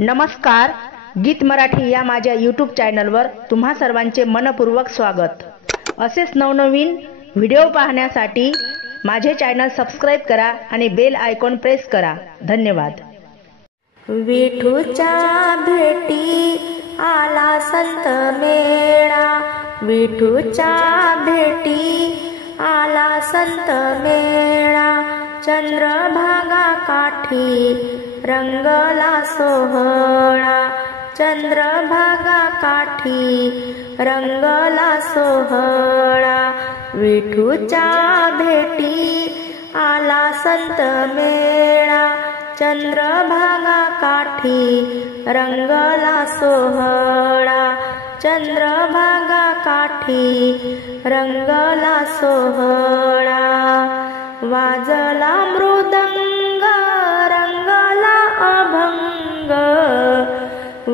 नमस्कार, गीत मराठी या माझ्या यूट्यूब चॅनलवर तुम्हा सर्वांचे मनपूर्वक स्वागत। असेच नवनवीन व्हिडिओ पाहण्यासाठी माझे चॅनल सबस्क्राइब करा आणि बेल आयकॉन प्रेस करा। धन्यवाद। विठूच्या भेटी आला संत मेळा, विठूच्या भेटी आला संत मेळा, चंद्रभागा काठी रंगला सोहळा, चंद्रभागा काठी रंगला सोहळा, विठूच्या भेटी आला संत मेळा, चंद्रभागा काठी रंगला सोहळा, चंद्रभागा काठी रंगला सोहळा, वाजला मृदंग रंगला अभंग,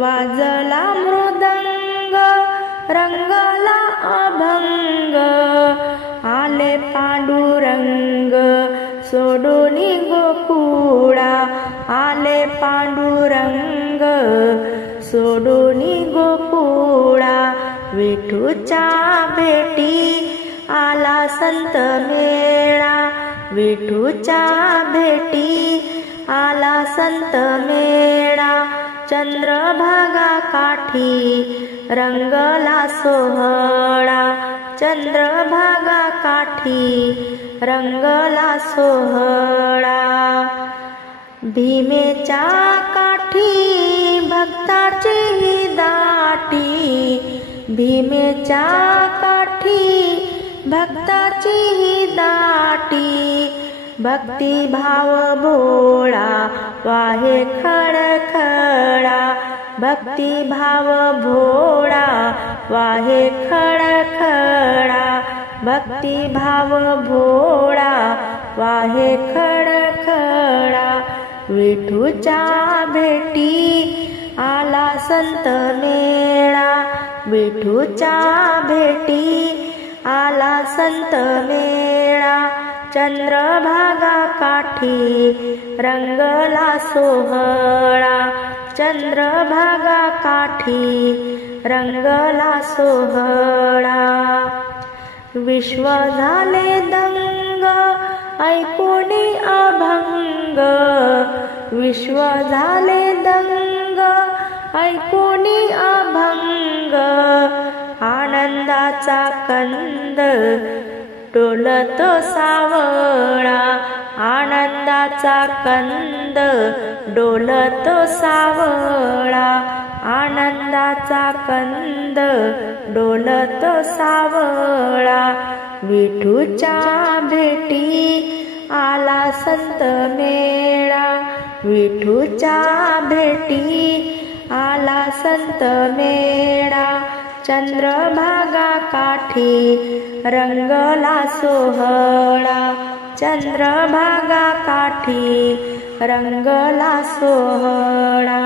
वाजला मृदंग रंगला अभंग, आले पांडुरंग सोडून गोकुळा, आले पांडुरंग सोडून गोकुळा, विठूच्या भेटी आला संत मेळा, विठूच्या भेटी आला संत मेळा, चंद्रभागा काठी रंगला सोहळा, चंद्रभागा काठी रंगला सोहळा, भीमेच्या काठी भक्ताची दाटी, भीमेच्या काठी भक्ताची दाटी, भक्तिभाव भोळा वाहे खळखळा, भक्तिभाव भोळा वाहे खळखळा, भक्तिभाव भोळा वाहे खळखळा, विठूच्या भेटी आला संत मेळा, विठूच्या भेटी आला संत मेळा, चंद्रभागा काठी रंगला सोहळा, चंद्रभागा काठी रंगला सोहळा, विश्व झाले दंग ऐकून अभंग, विश्व झाले दंग ऐकून अभंग, आनंदाचा कंद डोलतो सावळा, आनंदाचा कंद डोलतो सावळा, आनंदाचा कंद डोलतो सावळा, विठूच्या भेटी आला संत मेळा, विठूच्या भेटी आला संत मेळा, चंद्रभागा काठी रंगला सोहळा, चंद्रभागा काठी रंगला सोहळा।